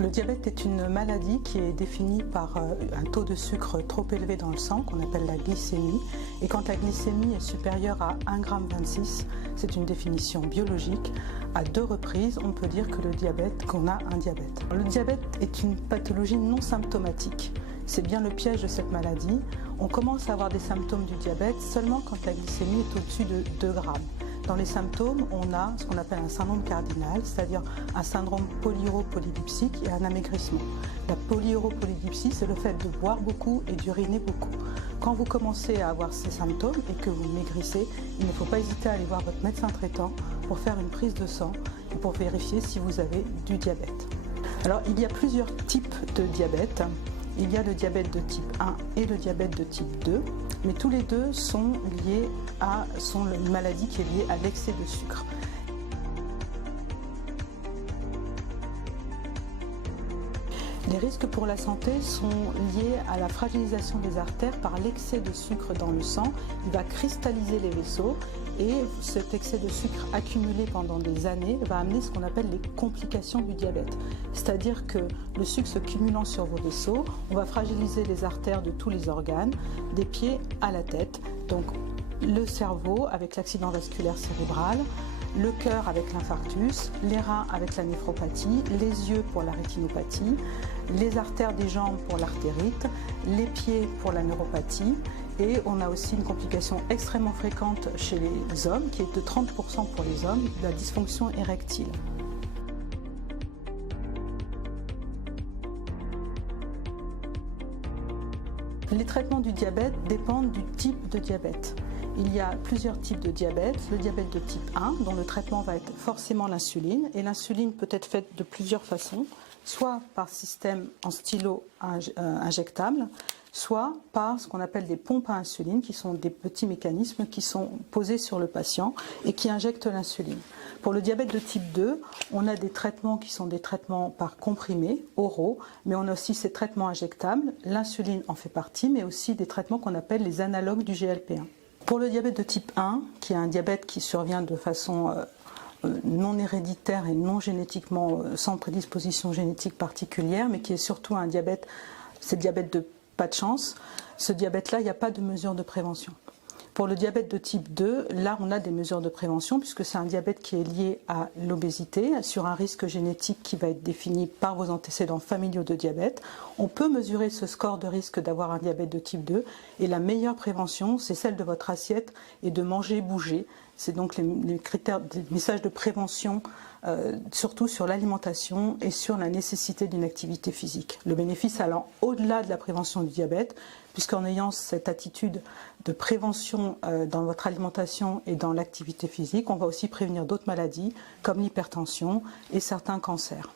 Le diabète est une maladie qui est définie par un taux de sucre trop élevé dans le sang, qu'on appelle la glycémie. Et quand la glycémie est supérieure à 1,26 g, c'est une définition biologique. À 2 reprises, on peut dire que qu'on a un diabète. Le diabète est une pathologie non symptomatique. C'est bien le piège de cette maladie. On commence à avoir des symptômes du diabète seulement quand la glycémie est au-dessus de 2 grammes. Dans les symptômes, on a ce qu'on appelle un syndrome cardinal, c'est-à-dire un syndrome polyuropolydipsique et un amaigrissement. La polyuropolydipsie, c'est le fait de boire beaucoup et d'uriner beaucoup. Quand vous commencez à avoir ces symptômes et que vous maigrissez, il ne faut pas hésiter à aller voir votre médecin traitant pour faire une prise de sang et pour vérifier si vous avez du diabète. Alors, il y a plusieurs types de diabète. Il y a le diabète de type 1 et le diabète de type 2, mais tous les deux sont une maladie qui est liée à l'excès de sucre. Les risques pour la santé sont liés à la fragilisation des artères par l'excès de sucre dans le sang. Il va cristalliser les vaisseaux et cet excès de sucre accumulé pendant des années va amener ce qu'on appelle les complications du diabète. C'est-à-dire que le sucre se cumulant sur vos vaisseaux, on va fragiliser les artères de tous les organes, des pieds à la tête. Donc le cerveau avec l'accident vasculaire cérébral, le cœur avec l'infarctus, les reins avec la néphropathie, les yeux pour la rétinopathie, les artères des jambes pour l'artérite, les pieds pour la neuropathie, et on a aussi une complication extrêmement fréquente chez les hommes, qui est de 30% pour les hommes, la dysfonction érectile. Les traitements du diabète dépendent du type de diabète. Il y a plusieurs types de diabète. Le diabète de type 1, dont le traitement va être forcément l'insuline. Et l'insuline peut être faite de plusieurs façons, soit par système en stylo injectable, soit par ce qu'on appelle des pompes à insuline, qui sont des petits mécanismes qui sont posés sur le patient et qui injectent l'insuline. Pour le diabète de type 2, on a des traitements qui sont des traitements par comprimés, oraux, mais on a aussi ces traitements injectables. L'insuline en fait partie, mais aussi des traitements qu'on appelle les analogues du GLP-1. Pour le diabète de type 1, qui est un diabète qui survient de façon non héréditaire et non génétiquement, sans prédisposition génétique particulière, mais qui est surtout un diabète, c'est le diabète de pas de chance, ce diabète-là, il n'y a pas de mesure de prévention. Pour le diabète de type 2, là on a des mesures de prévention puisque c'est un diabète qui est lié à l'obésité, sur un risque génétique qui va être défini par vos antécédents familiaux de diabète. On peut mesurer ce score de risque d'avoir un diabète de type 2 et la meilleure prévention, c'est celle de votre assiette et de manger, bouger. C'est donc les critères, des messages de prévention, surtout sur l'alimentation et sur la nécessité d'une activité physique. Le bénéfice allant au-delà de la prévention du diabète, puisqu'en ayant cette attitude de prévention dans votre alimentation et dans l'activité physique, on va aussi prévenir d'autres maladies comme l'hypertension et certains cancers.